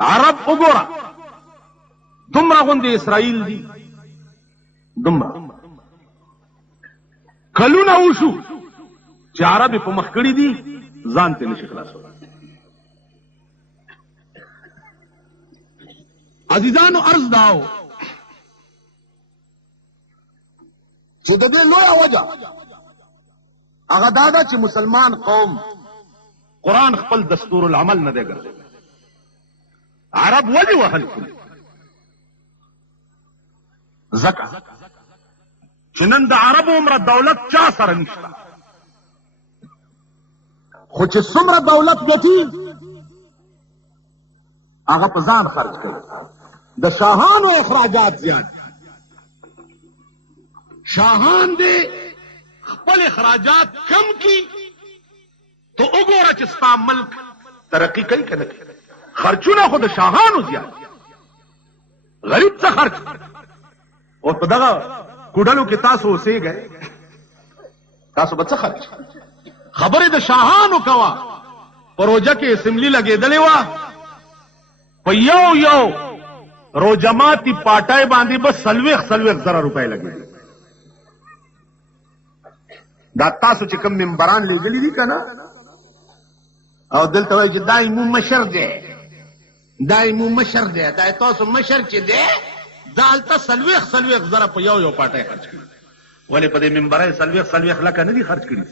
عرب وګوره دومره غوندې اسرائیل دي دومره کلونه وشو چې عرب په مخ کړي دي ځان ته نشي خلاصولی. عزیزانو عرض داو چې د دې لویه وجه هغه دا ده چې مسلمان قوم قرآن خپل دستور العمل نه دی ګرځولی. عرب ولې وهل کړي؟ ځکه چې نن د عربو عمره دولت چا سره نشته، خو چې څومره دولت ګټي هغه په ځان خرج کوي. د شاهانو اخراجات زیات، شاهان دې خپل اخراجات کم کی تو وګوره چې ستا ملک ترقی کوي که نه کوي. خرچونه خو د شاهانو زیات، غریب څه خرچ. او په دغه کوډلو کې تاسو اوسېږئ، تاسو به څه خرچ؟ خبرې د شاهانو کوه. پروژه کې اسمبلی لګېدلې وه، په یو روجماتي پاټای باندې به 40,000 روپۍ لګېدل. دا تاسو چې کوم ممبران لیدلي دي که نه، او دلته وایي چې دا مو مشر دی، دا مو مشر دی، دا تاسو مشر چې دی دا هلته 40,000 په یو پاټای خرچ کړي. ولې په دې ممبرۍ 40 لکه نه دي خرچ کړي؟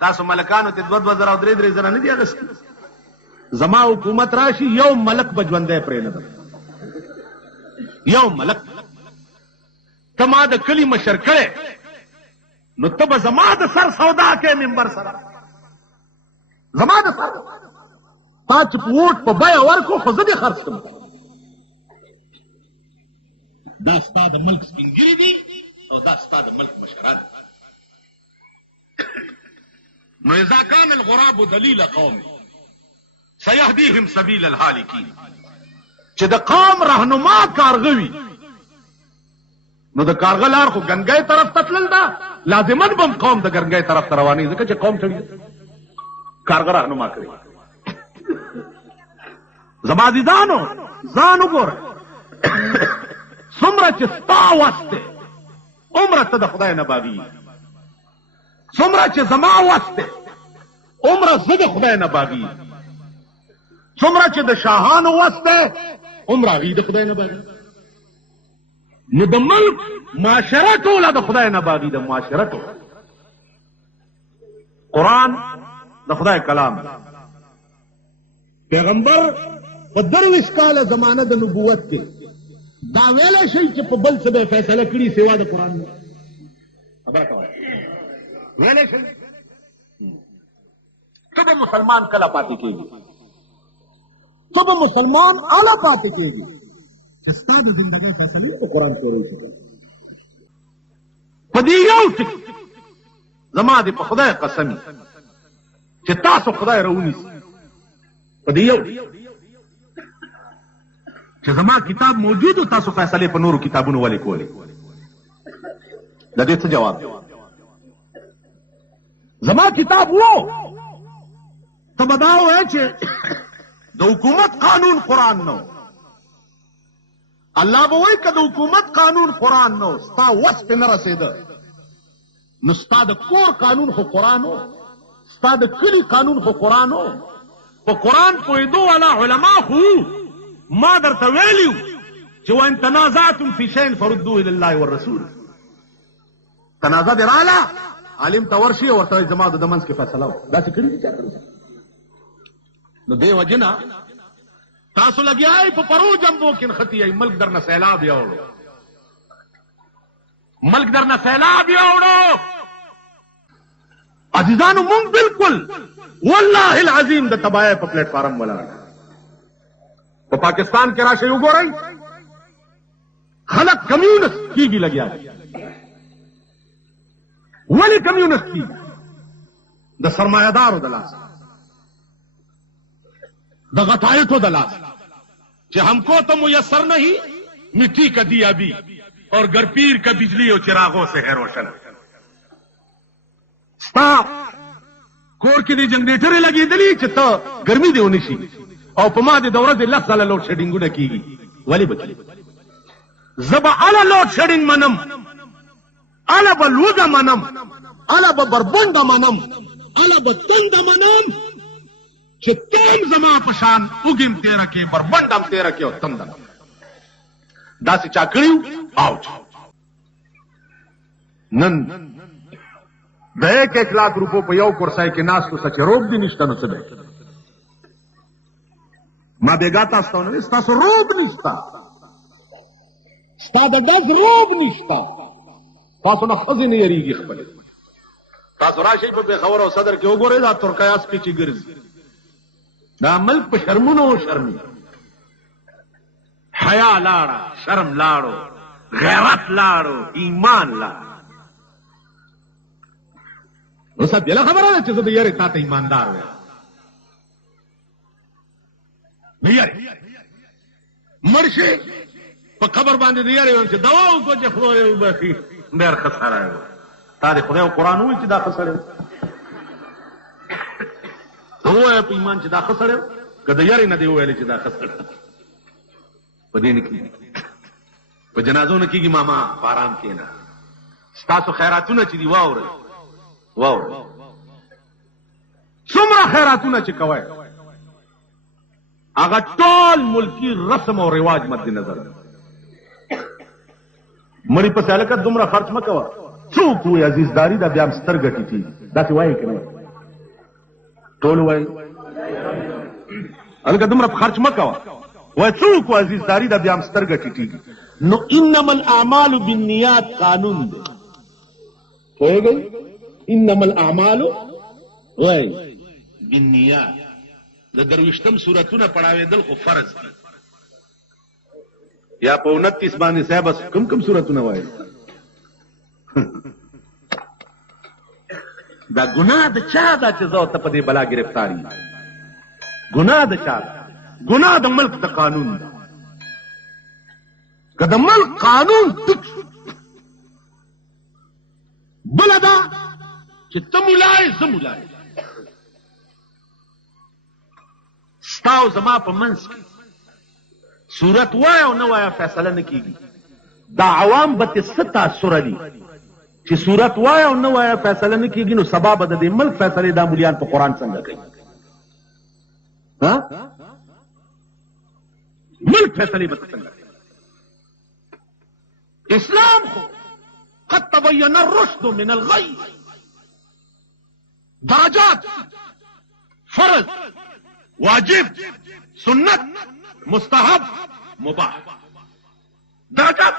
تاسو ملکانو ته 2,000 او 3,000 نه دي اخیستي؟ زما حکومت راشي یو ملک به ژوندی پرېنږدم، یو ملک. ته ما د کلي مشر کړی نو ته به زما د سر سودا کوې ممبر سره، زما د سر. تا چې په ووټ په بیه ورکړو خو زه دې خرڅ کړم. دا ستا د ملک سپینګیري دي او دا ستا د ملک مشران. نو اذا كان الغراب دلیل قوم سيهديهم سبيل الهالكين، چې د قوم رهنما کارغه وي نو د کارغه لار خو ګنګۍ طرف ته تلل ده، لازمن به قوم د ګنګۍ طرف ته روانېږي، ځکه چې قوم سړي کارغه رهنما کوي. زما عزیزانو ځان وګوره، څومره چې ستا وس دی عمره ته د خدای نه باغېږي، څومره چې زما وس دی عمره زه د خدای نه باغېږي، څومره چې د شاهانو وس دی عمره هغوی د خدای نه باغېږي. نو د ملک معاشره ټوله د خدای نه باغي. د معاشره ټوله قرآن د خدای کلام دی. پیغمبر په 23 کاله زمانه د نبوت کې دا ویلی شي چې په بل څه به فیصله کړي سوا د قرآن نه. خبره کوئ ویلی شي ته به مسلمان کله پاتې کېږي؟ ته به مسلمان اله پاتې کېږي چې ستا د زندګۍ فیصلې په قرآن شروع شي. په دې یو ټکي زما دې په خدای قسمي چې تاسو خدای راونیسي، په دې یو چې زما کتاب موجود و تاسو فیصلې په نورو کتابونو ولې کولې. د دې څه جواب دی؟ زما کتاب وو ته به دا ووایې چې د حکومت قانون قرآن نه و. الله به وایي که د حکومت قانون قرآن نه و ستا وس پې نه رسېده نو ستا د کور قانون خو قرآن و، ستا د کلي قانون خو قرآن و. په قرآن پوهېدو والا علما خو ما درته ویلي چې وان تنازعتم فی شیء فردوه الی الله والرسول. تنازع دې راغله عالم ته ورشي او ورته وایي زما د منځ کې فیصله وکړه. داسې کړي دي چا کړي؟ نو دې وجې نه تاسو لګیای په پرو جنبو کې نښتي ای ملک درنه سیلاب یوړو، ملک درنه سیلاب یوړو. عزیزانو مونږ بالکل والله العظیم د تباہی په پلیټ فارم ولاړ. په پاکستان کې راشئ وګورئ خلک کمیونست کیږي لګیا دي. ولې کمیونست کیږي؟ د سرمایه‌دارو د لاس، د غټایتو د لاس کہ हमको तो मुयसर नहीं मिट्टी का दिया भी और गरपीर का बिजली और चिरागों से है रोशन. کور کې د جنریټر لګېدلی چې ته ګرمي دی ونشي او په ما د ورځې 10 ساله لوډ شیډینګونه کیږي ولې بکی زبا الا لوډ شیډینګ منم الا بلوزه منم الا بربند منم الا بتند منم چې تم زما پشان وګم تیرا کې بربندم تیرا کې او تندم داسې چا کړیو اوټ نن د 1 लाख روپو په یو کورسای کې ناس کو سچ روب دي نشته نو څه دی ما بیګا تاسو نه تاسو روب نشتا ستا د دز روب نشتا تاسو نه خزینه یریږي خپل تاسو راشي په خبر او صدر کې وګورئ دا ترکیاس کې چې ګرځي دا ملک په شرمونو شرمي حیا لاړه شرم لاړو غیرت لاړو ایمان لاړو اوس بیا خبره ده چې زه د یاري تا ته ایماندار وم نه یاري مرشي په قبر باندې د یاري چې دوا وکړو چې خدای وبخي ډېر خساره تا د خدای او قرآن وایي چې دا خساره هو په ایمان چې دا خساره که د یاري نه دی ویلي چې دا خساره په دې نه کېږي په جنازو نه کېږي ماما په آرام کښېنه ستاسو خیراتونه چې دي واورئ واو څومره خیراتونه چې کوي هغه ټول ملکی رسم او رواج مد نظر مړی په سالکه دومره خرچ مکوه څوک وي عزیزداري دا بیا سترګه ټیټي داسې وایي که نه ټول وایي هلکه دومره خرچ مکوه وایي څوک وي عزیزداري دا بیا سترګه ټیټېږي نو انما الاعمال بالنیات قانون دی پوهېږئ انما الاعمال وای بالنیات د درویشتم سورتونه پڑھاوېدل خو فرض دي یا په 29 باندې صاحب کم سورتونه وای دا ګناه د چا دا چې زو ته په دې بلا گرفتاری ګناه د چا ګناه د ملک د قانون دا که د ملک قانون ټیک بل دا چې ته مولای زه مولای ستا او زما په منځ کې صورت وایه او نه وایه فیصله نه کېږي دا عوام به ترې څه تاثره دي چې صورت وایه او نه وایه فیصله نه کېږي نو سبا به د دې ملک فیصلې دا مولیان په قرآن څنګه کوي ملک فیصلې به څنګه کوي اسلام خو قد تبین الرشد من الغی درجات فرض واجب سنت مستحب مباح درجات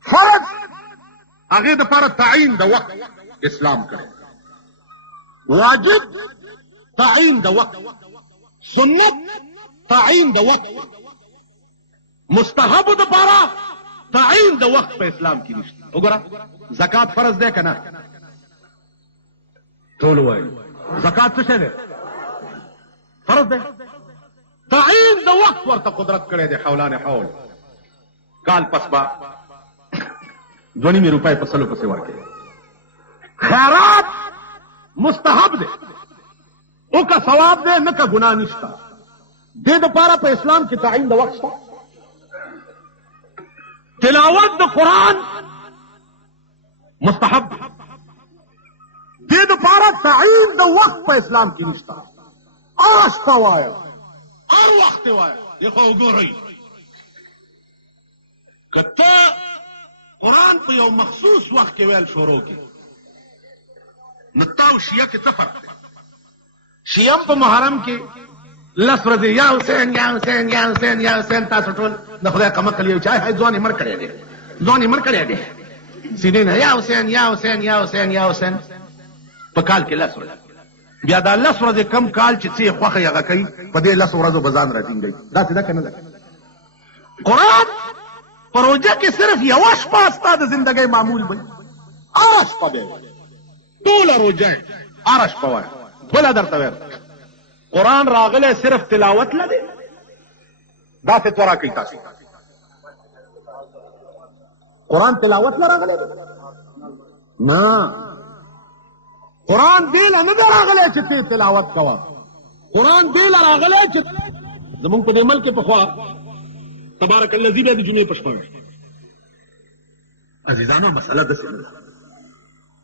فرض هغه د لپاره تعیین د وخت اسلام کړی واجب تعیین د وخت سنت تعیین د وخت مستحب د لپاره تعیین د وخت په اسلام کې نشته وګوره زکات فرض ده کنه ټول وایي زکات څه ده فرض ده تعیین د وخت ورته قدرت کړی دی حولان حول کال پس با 2.5 روپۍ په سلو پسې ورکړي خیرات مستحب ده او کا ثواب ده نه کا ګناه نشته دې دپاره په اسلام کې تعیین د وخت شته تلاوت د قرآن مستحب دې دپاره تعیین د وخت په اسلام کې نشته هر شپه وایه هر وخت وایه دې خو وګورئ که ته قرآن په یو مخصوص وخت کې ویل شروع کې نو تا او شیعه کې څه فرق دی شیعه هم په محرم کې لس ورځې یا حسین یا حسین یا حسین یا حسین تاسو ټول د خدای کمقل یو چای ځوان یې مړ کړی دی ځوان یې مړ کړی دی سینې نه یا حسین یا حسین یا حسین یا حسین په کال کې لس ورځې بیا دا لس ورځې کم کال چې څه یې خوښه یې هغه کوي په دې لس ورځو به ځان راټینګوي داسې ده که نه ده قرآن په روژه کې صرف یوه شپه ستا د زندګۍ معمول وي هره شپه دی ټوله روژه هره شپه وایه بله درته وایم قرآن راغلی صرف تلاوت لدی داسې تورا کوي تاسو قرآن تلاوت لا راغلی نه قرآن دې له نه دی راغلی چې ته تلاوت کوه. قرآن دې له راغلی چې زمونږ په دې ملک کې پخوا تبارک الذی بیا د جمعې په شپه عزیزانو مسله داسې نه ده.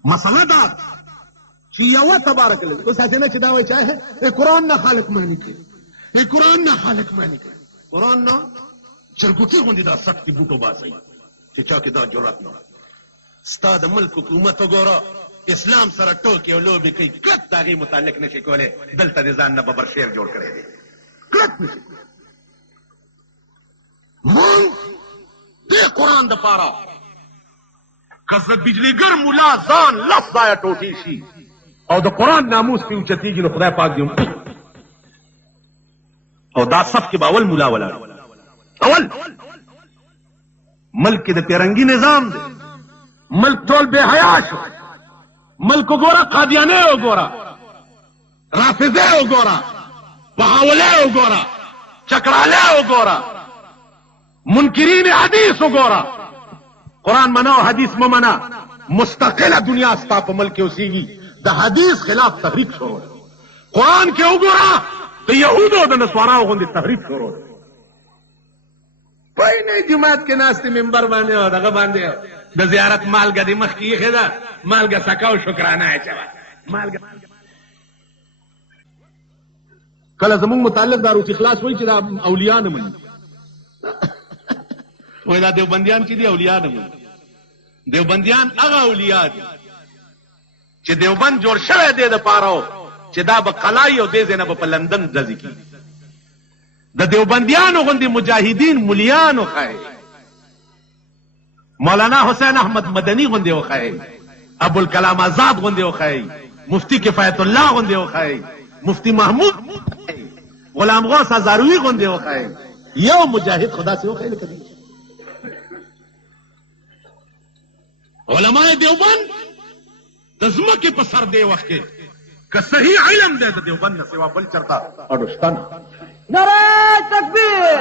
مسله دا چې یوه تبارک الذی اوس هسې نه چې دا وایي چې قرآن نه خالق معنی کوي، قرآن نه خالق معنی کوي، قرآن نه چرګوټي غوندې دا سختې بوټو باسئ چې چا کې دا جرأت نه. ستا د ملک حکومت وګوره اسلام سره ټوکې او لوبې کوي، کلک د هغې متعلق نشي کولی. دلته د ځان نه ببر شیر جوړ کړی دی، کلک نشي کولی. مونږ دې قرآن دپاره که زه بجلیګر ملا ځان لس ځایه ټوټې شي او د قرآن ناموس پې اوچتېږي نو خدای پاک دې او دا صف کې به اول ملا ولاړ اول ملک کې د پیرنګي نظام دی. ملک ټول بے حیا شو. ملک وګوره قادیانې وګوره، رافضې وګوره، بهاولې وګوره، چکرالې وګوره، منکرین حدیث وګوره. قرآن منه او حدیث مه منه. مستقله دنیا ستا په ملک کې اوسېږي. د حدیث خلاف تحریک شروع. قرآن کې وګوره د یهودو او د نصاراو غوندې تحریک شروع. پای نه جومات کې ناستې منبر باندې او دغه باندې د زیارت مالګه دې مخکې ایښې ده، مالګه سکه او شکرانه اچوه. مالګه کله زمونږ متعلق دا روټي خلاص وایي چې دا اولیاء نه مني. وایي دا دیوبندیان چې دي اولیاء نه مني. دیوبندیان هغه اولیاء دي چې دیوبند جوړ شوی دی دپاره چې دا به قلای او دې ځای نه به په لندن ډزې کېږي. د دیوبندیانو غوندې مجاهدین ملیان وښایي، مولانا حسین احمد مدني غوندې وښایي، ابوالکلام آزاد غوندې وښایي، مفتی کفایت الله غوندې وښایي، مفتی محمود غلام غوث هزاروي غوندې وښایي. یو مجاهد خدا سي وښایي لکه دې. علماء دیوبند د ځمکې په سر دې وخت کې که صحیح علم دی د دیوبند نه سوا بل چرته اډو شته نه. نعره تکبیر!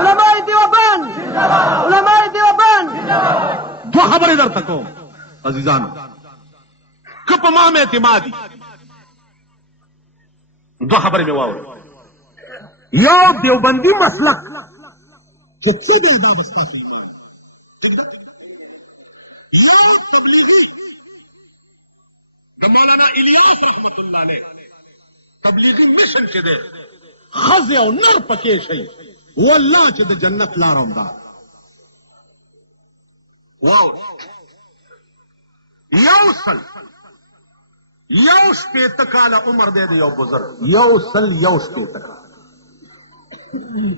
علماء دیوبند! علماء دیوبند! دو خبرې درته کوم عزیزانو، که په ما مې اعتمادي دو خبرې مې واورئ. یو دیوبندي مسلک چې څه دی دا به ستاسو ایمان. یو تبلیغي د مولانا الیاس رحمت الله علیه تبلیغي مشن چې دی ښځې او نر پکې شي والله چې د جنت لاره همدا. واو یو شپېته کاله عمر دی د یو بزرګ، یو شپېته کاله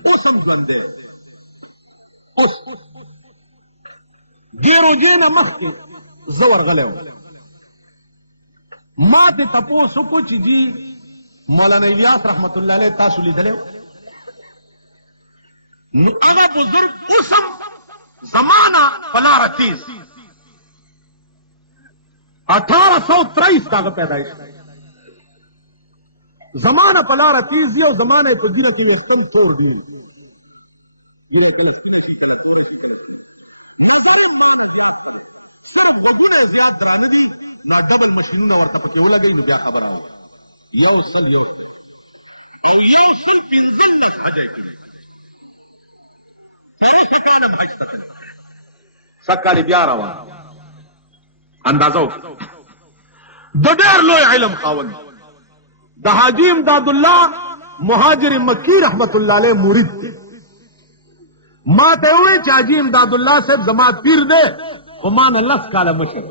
اوس هم ژوند دی. اوس دې روژې نه مخکې زه ورغلی وم، ما ته تپوس وکړو چې جی مولانا الیاس رحمت الله علیه تاسو لیدلی و؟ نو هغه بزرګ اوس هم زمانه په لاره تیز 1823 هغه پیدایش زمانه په لاره تیز او زمانه په ګیره کې وختم تور دی. صرف غوږونه زیات درانه دي، لا ډبل ماشینونه ورته پکې ولګوي نو بیا خبره وه. یو سل 15 حجه کړي، 30 کاله حج ته تللی، سږ بیا روان. اندازه وکړه د ډېر لوی علم خاوند د حاجي امداد الله مهاجر مکی رحمت الله علیه مرید دی. ما ته وویل چې حاجي امداد الله صاحب زما پیر دی خو ما نه 10 کاله مشر،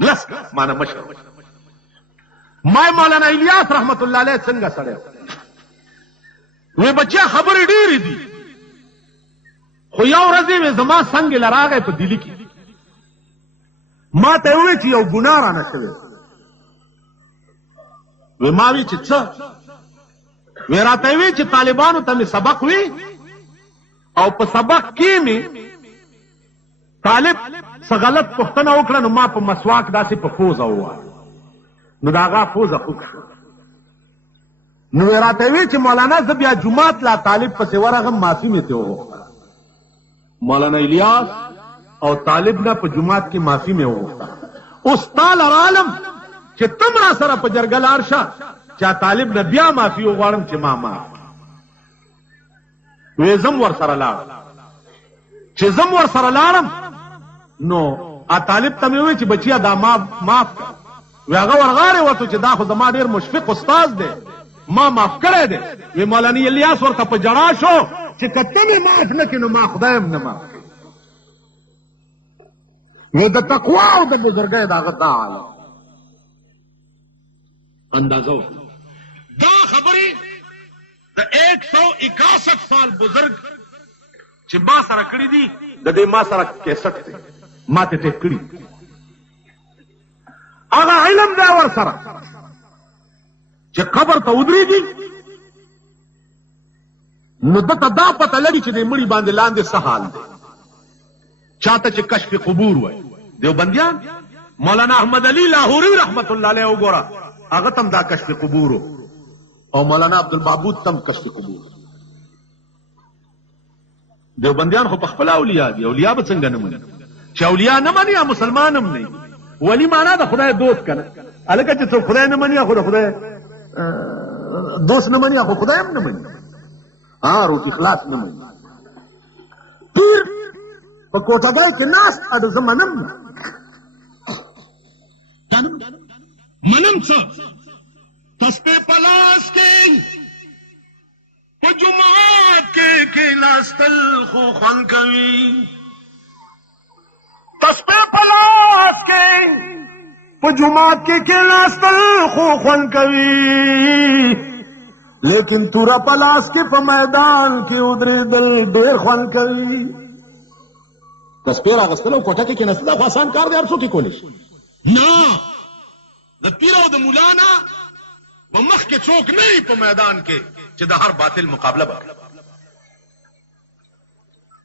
10 کاله ما نه مشر. ما مولانا الیاس رحمت الله علیه څنګه سړی وی بچیا خبرې ډېرې دي خو یو ورځ یې زما څنګ له راغی په دلی کې ما ته وویل چې یو ګناه رانه شوې. وی ما وی چې څه؟ وی راته وی چې طالبانو ته مې سبق وی او په سبق کې مې طالب څه غلط پوښتنه وکړه نو ما په مسواک داسې په پوزه ووایه نو د هغه پوزه خوږ شو. نو وی راته وی چې مولانا زه بیا جومات لا طالب پسې ورغم معافي مې ترې وغوښته. مولانا الیاس او طالب نه په جومات کې معافي مې وغوښته. استال عالم چې تم را سره په جرګه لاړ شه چا طالب نه بیا معافي وغواړم چې ما معاف وې زم ور سره لاړ چې زم ور سره لاړم نو طالب ته مې وې چې بچیا دا معاف وی هغه ورغاړې وته چې دا خو زما ډېر مشفق استاد دی ما معاف کړی دی وی مولاني الیاس ورته په جړا شو چې که ته مې معاف نه کړې نو ما خدای هم نه معاف کړي وی د تقوا او د بزرګۍ د هغه دا عالم اندازه دا خبرې د 161 سال بزرګ چې ما سره کړي دي د دې ما سره 61 دی ما ته ټیک کړي هغه علم دا ور سره چې قبر ته ودرېږي نو دته دا پته لري چې د مړي باندې لاندې څه حال دی چاته چې کشف قبور وای دیوبندیان مولانا احمد علی لاهوري رحمت الله علیه وګوره هغه تم دا کشف قبور او مولانا عبدالمعبود تم کشف قبور دیوبندیان خو په خپل اولیاء دي اولیاء به څنګه نه مني چې اولیاء نه مني یا مسلمان هم نه ولی معنا د خدای دوست کنه الکه چې څوک خدای نه مني خو د خدای دوست نه مني خو خدای هم نه مني روټي خلاص نه مني پیر په کوټګۍ کې ناست اډو زمنم منم څه تسبیح پلاس کې په جمعات کې ناستل خو خوان کوي تسبیح پلاس کې په جمعات کې ناستل خو خوان کوي لیکن تورا پلاس کې په میدان کې ودرېدل ډېر خوان کوي تسبیح راغستل او کوټه کې ناستل خو آسان کار دی هر څوک یې کولی شي نه د پیر او د مولانا په مخ کې څوک نه په میدان کې چې د هر باطل مقابله وکړي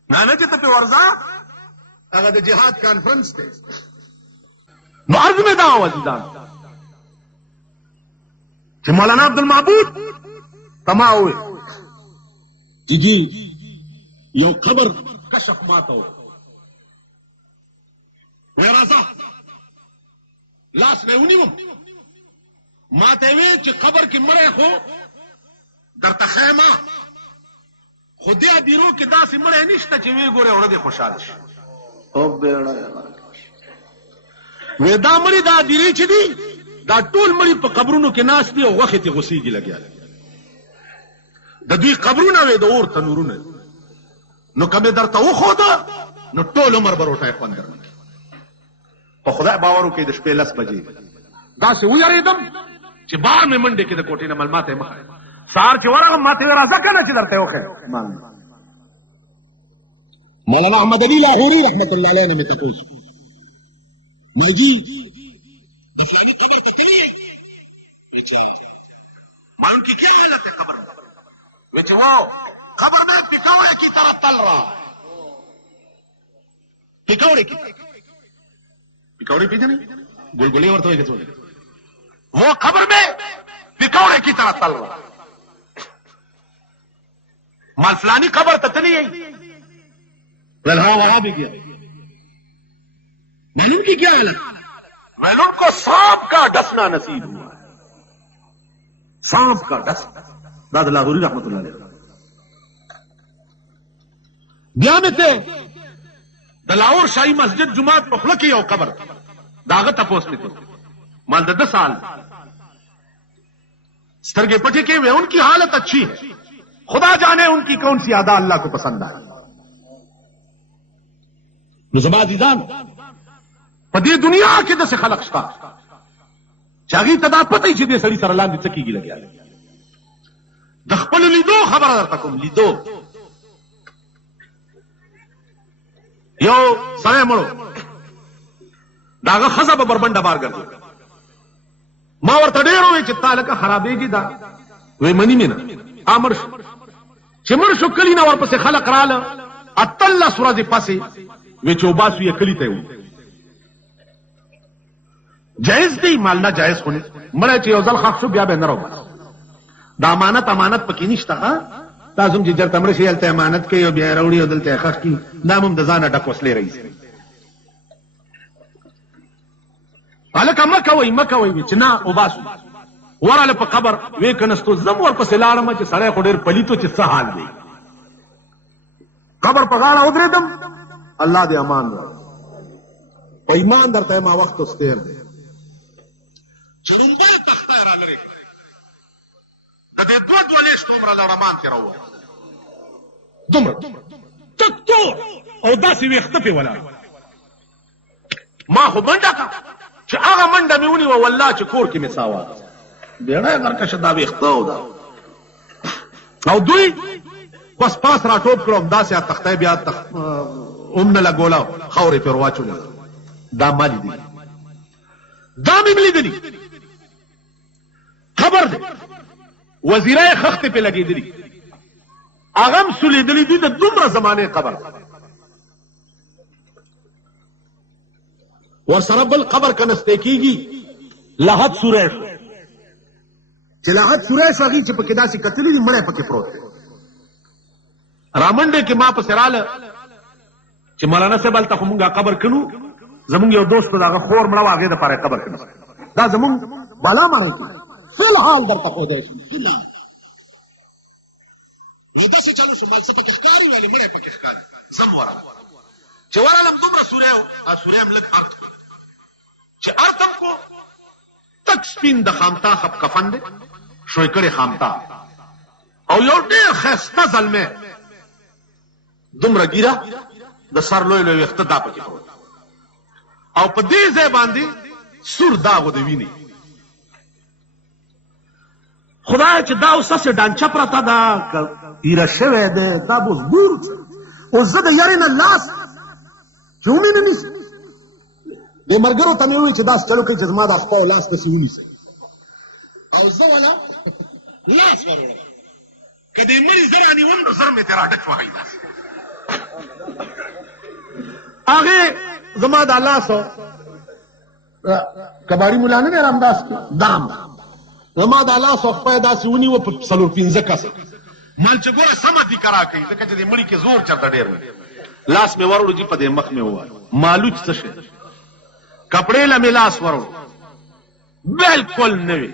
نه چې ته په ورځه هغه د جهاد کانفرنس دی نو عرض میں دا عزیزان چې مولانا عبدالمعبود تما ہوئے جی یو خبر کشف ماته وي راځه لاس نه ونیوم ما ته وی چې قبر کې مړی خو درته خیمه خو دې ادیرو کې داسې مړی نشته چې وی ګوره وړه دې خوشحاله شي وی دا مړي دا ادیرې چې دي دا ټول مړي په قبرونو کې ناست دي او غوښې ته غوسېږي لګیا د دوی قبرونه وی د اور تنورونه نو کمې درته وښوده نو ټول عمر به روټۍ خوند درنه په خدای باور وکړئ د شپې 10 بجې داسې ویرېدم چې بار مې منډې کې د کوټې نه ملماته یې مخه سهار چې ورغلم ما ته ویې راځه که نه چې درته یې وښیم مولانا احمد علی لاهوري رحمت الله علیه نے میں تپوس ماجی د فلانی قبر ته تللی یې ما ان کی کیا حالت ہے قبر ویچے وہ قبر میں پکوڑے کی طرح تل رہا پکوڑے کی پکوڑے پیجے نہیں گلگلے اور تو وہ قبر میں پکوڑے کی طرح تل رہا مال فلانی قبر تتلی ہے وہاں بھی گیا معلوم کی کیا حالت معلوم کو سانپ کا ڈسنا نصیب ہوا سانپ کا ڈس داد لاہوری رحمت اللہ علیہ بیا میں تھے د لاہور شاہی مسجد جماعت پخلا کی او قبر داغت تپوس میں تھے مال 10 سال سترگے پٹے کے ہوئے ان کی حالت اچھی ہے خدا جانے ان کی کون سی ادا اللہ کو پسند آئی نظما عزیزان پدی دنیا کے دس خلق شتا چاگی تدا پتہ ہی چھ دے سڑی سرلان دی چکی گی لگیا دخپل لیدو خبر در تکم لیدو یو سڑے مڑو داغا خزا بربنڈا بار گردو ما ورته ډیرو وی چې تالکه خرابېږي دا وی منی مینا امر چې مر شو کلی نه ورپسې خلق رااله اتل سورځي پاسې وی چوباسو یې کلی ته و جائز دی مال نه جائز خونه مړ چې یو ځل خاص شو بیا به نه راو دا امانت پکې نشته ها تاسو چې چرته مړ شي الته امانت کوي او بیا راوړي او دلته خاص کی دا هم د ځانه ډک وسلې رئیس هلکه مکه وی چې نه وباسو وراله په قبر وې کنستو زم ورپسې لاړم چې سړی خو ډېر پلیتو چې څه حال دی قبر په غاړه ودرېدم الله دې امان راوړي په ایمان درته ما وخت اوس تېر دی چې لومبۍ تخته یې رالرې کړه د دې دوه لیشت عمره لړمان ترې راووت دومره تک تور او داسې ویښته پې ولاړ ما خو منډه کړه چې هغه منډه مې ونیوه والله چې کور کې مې ساه واخیسته بیړی غرکشه دا ویښته او دا او دوی بس پاس را ټوپ کړو همداسې تختی بیا هم نه لګوله خاورې پرې واچولې دا ما لیدلي دا مې لیدلي خبر دی وزیره یې خښتې پې لګېدلي هغه هم سولیدلي دي د دومره زمانې قبر ورسره بل قبر که نستی کېږي لحد سوری شو چې لحد سوری شو هغې چې پکې داسې کتلي دي مړی پکې پروت دی رامنډې کې ما پسې راله چې مولانا صاحب هلته خو مونږ قبر کړو زمونږ یو دوست د هغه خور مړه وه هغې دپاره یې قبر کړو دا زمونږ بالا مړی کې فی الحال درته ښودی شم نو داسې چلو شو مال څه پکې ښکاري ویلې مړی پکې ښکاري زم ورغلم چې ورغلم دومره سوری و سوری هم لږ ارت کړ چې ارتم کو تک سپین د خامتا خپ کفن دی شوی کړې خامتا او یو ډېر ښایسته زلمی دومره ګیره د سر لوی لوی ویښته دا پکې پروت او په دې ځای باندې سور داغ و د وینې خدایه چې دا اوس هسې ډانچه پرته ده که ایره شوی دی دا به اوس ګورو اوس زه د یارې نه لاس چې ومې نه نیسي دې ملګرو ته مې وویل چې داسې چلو کوي چې زما دا خپه او لاس داسې ونیسئ او زه وله لاس ور وړم که دې مړي زه رانیوم نو زر مې ترې راډک وهئ داسې هغې زما دا لاس کباړي ملا نه دی رامداس کې دام زما دا لاس او خپه یې داسې ونیوه په 4-5 کسه مال چې ګوره سمه دیکه راکوي ځکه چې دې مړي کې زور چېرته ډېر دی لاس مې وروړو جي په دې مخ مې ووایه مالوچ څه شی کپړې له مې لاس وروړو بلکل نوي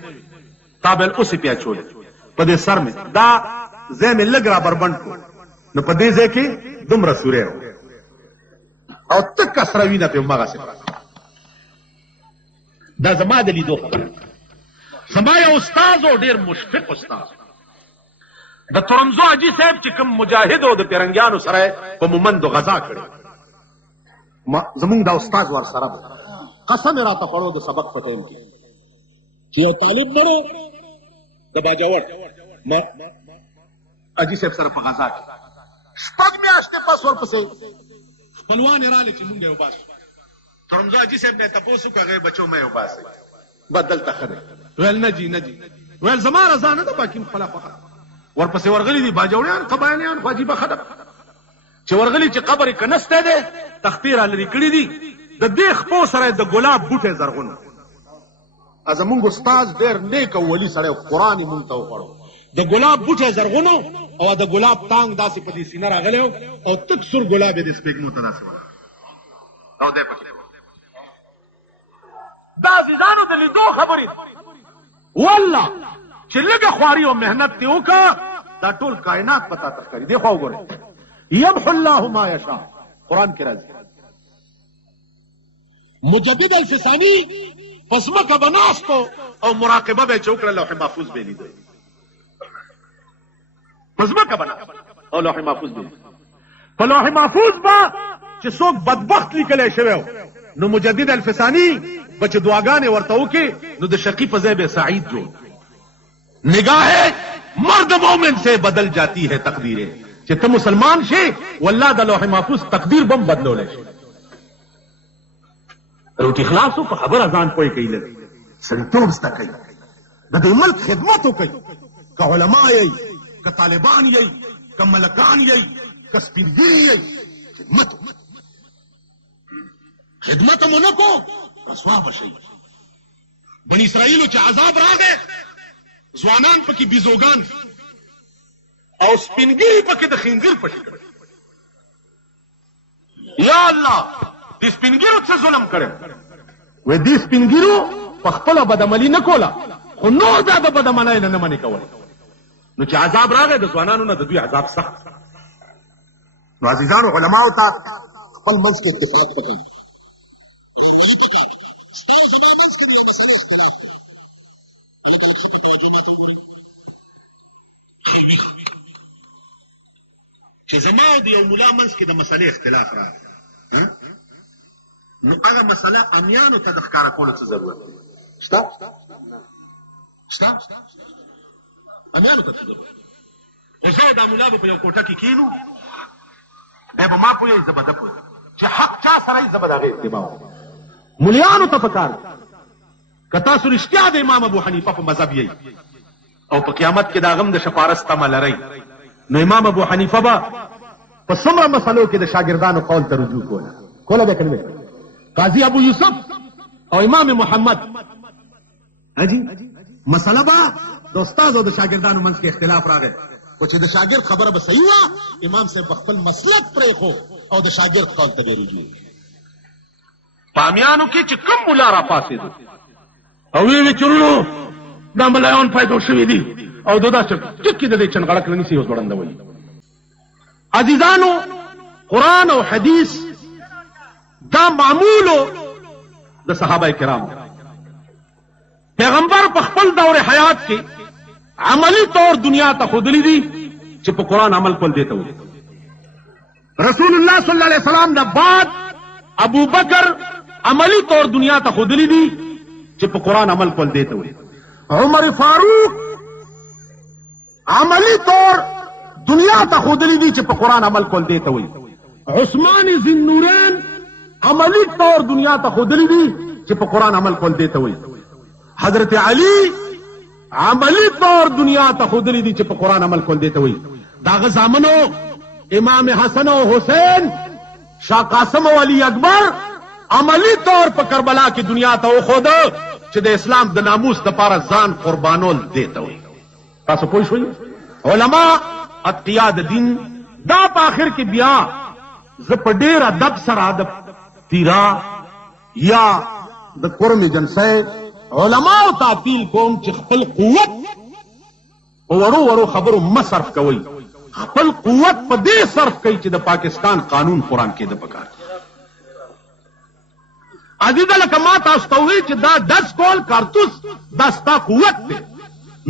تابل اوسې پې اچولې په دې سر مې دا ځای مې لږ را بربنډ کړو نو په دې ځای کې دومره سوری و او تکه سره وینه پې همغسې دا زما د لیدو خبره زما یو استاد و ډېر مشفق استاد د تورنزو حاجي صاحب چې کوم مجاهد و د پیرنګیانو سره په مومندو غذا کړې زمونږ دا استاد ورسره و قسم یې راته خوړو د سبق په ټایم کې چې یو طالب مړو د باجوړ حاجي صاحب سره په غذا کې 6 میاشتې پس ورپسې خپلوان یې راغلې چې مونږ یې وباسو تورنزو حاجي صاحب نه یې تپوس وکړو هغې بچو مه یې وباسئ بد دلته ښه دی ویل نه جي نه جي ویل زما رضا نه ده باقي خپله خوښه ورپسې ورغلي دي باجوړیان قبایلیان خو عجیبه ښه ده چې ورغلي چې قبر یې که نستی دی تختې را لرې کړي دي د دې خپو سره د ګلاب بوټی زرغون زمونږ استاد ډېر نیک او ولي سړی قرآن یې مونږ ته وخوړو د ګلاب بوټی زرغون او د ګلاب تانګ داسې په دې سینه راغلی او تک سور ګلاب یې د سپېږمو ته داسې ولاړ او دی پکې دا عزیزانو د لیدو خبرې والله چې لږه خواري او محنت دې وکړه دا ټول کائنات پتا ته ښکاري دی خوا وګورئ یمحو الله ما یشاء قرآن کې راځي مجدد الفسانی په ځمکه به ناستو او مراقبه به یې چې وکړه لوح محفوظ به یې لیده په ځمکه به ناست او لوح محفوظ به په لوح محفوظ به چې څوک بدبخت لیکلی شوی نو مجدد الفسانی به چې دعاګانې ورته وکړي نو د شقي په ځای به سعید جوړ نگاہ مرد مومن سے بدل جاتی ہے تقدیریں چې ته مسلمان شې والله د لوح محفوظ تقدیر بم بدلولی شي روټي خلاصو په خبره ځان پوه کوي لږ سړیتوب زده کوي د دې ملک خدمت وکوي که علما یئ که طالبان یئ که ملکان یئ که سپینګیري یئ خدمت مو نه کو رسوا به شئ بني اسرائیلو چې عذاب راغی ځوانان پکې بیزوګان او سپینګیري پکې د خنزیر پټي کړي یا الله دې سپینګیرو څه ظلم کړی وې دې سپینګیرو په خپله بدعملي نه کوله خو نور دا د بدعملۍ نه منې کول نو چې عذاب راغی د ځوانانو نه د دوی عذاب سخت نو عزیزانو علماو ته خپل منځ کې اتفاق وکړي چې زما او د یو ملا منځ کې د مسلې اختلاف راغی نو هغه مسله امیانو ته د ښکاره کولو څه ضرورت دی شته امیانو ته څه ضرورت دی خو زه او دا ملا به په یو کوټه کې کښېنو دی به ما پوهېږي زه به ده پوهېږم چې حق چا سره یي زه به د هغې اتباع وکړم ملیانو ته پکار دی که تاسو رښتیا د امام ابو حنیفه په مذهب یئ او په قیامت کې د هغه هم د شفارس تمه لرئ نو امام ابو حنیفه به په څومره مسلو کې د شاګردانو قول ته رجوع کوله به کنه قاضي ابو یوسف او امام محمد حاجی مسله به د استاد او د شاګردانو منځ کې اختلاف راغی خو چې د شاګرد خبره به صحیح وه امام صاحب به خپل مسلک پرېښو او د شاګرد قول ته به رجوع په امیانو کې چې کوم ملا راپاڅېدو او ویې چې وروڼو دا ملایان پیدا شوي دي او دا ټکي د دې چنغړک نه نیسي اوس بړندوي عزیزانو قرآن او حدیث دا معمولو د صحابه کرامو پیغمبر په خپل دور حیات کې عملی طور دنیا ته ښودلي دي چې په قرآن عمل کول دیته وي رسول الله صلی الله علیه وسلم نه بعد ابو بکر عملی طور دنیا ته ښودلي دي چې په قرآن عمل کول دیته وي عمر فاروق عملی طور دنیا ته ښودلي دي چې په قرآن عمل کول دیته وي عثمان ذی عملی طور دنیا ته ښودلي دي چې په قرآن عمل کول دیته وي حضرت علی عملی طور دنیا ته ښودلي دي چې په قرآن عمل کول دیته وي د هغه زامنو امام حسن او حسین شاه قاسم او علی اکبر عملی طور په کربلا کې دنیا ته وښوده چې د اسلام د ناموس دپاره ځان قربانول دیته وي تاسو پوه شوئ علما اتقیا د دین دا په آخر کې بیا زه په ډېر ادب سره د تیرا یا د قرم جنسۍ علماو ته اپیل کوم چې خپل قوت په وړو وړو خبرو مه صرف کوئ خپل قوت په دې صرف کوئ چې د پاکستان قانون قرآن کېده پکار عزیزه لکه ما تاسو ته ووایي چې دا ډز کول کارتوس دا ستا قوت دی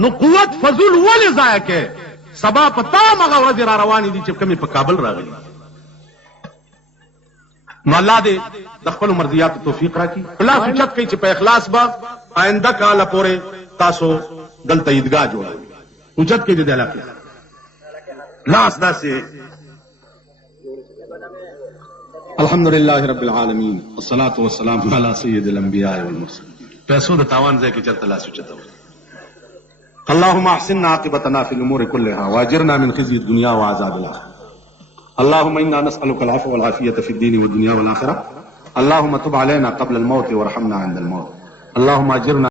نو قوت فضول ولې ضایع کوې سبا په تا هغه ورځې را روانې دي چې کومې په کابل راغلي نو الله دې د خپلو مرضیاتو توفیق راکړي الله اوچت کوي چې په اخلاص به آینده کاله پورې تاسو دلته عیدګاه جوړوي اوچت کوي د دې علاقې لاس داسې الحمد لله رب العالمین والصلاة والسلام علی سید الانبیاء والمرسلین پیسو د تاوان ځای کې چرته لاس اوچتوي اللهم احسن عاقبتنا في الامور كلها واجرنا من خزي الدنيا وعذاب الاخره اللهم انا نسالك العفو والعافيه في الدين والدنيا والاخره اللهم تب علينا قبل الموت وارحمنا عند الموت اللهم اجرنا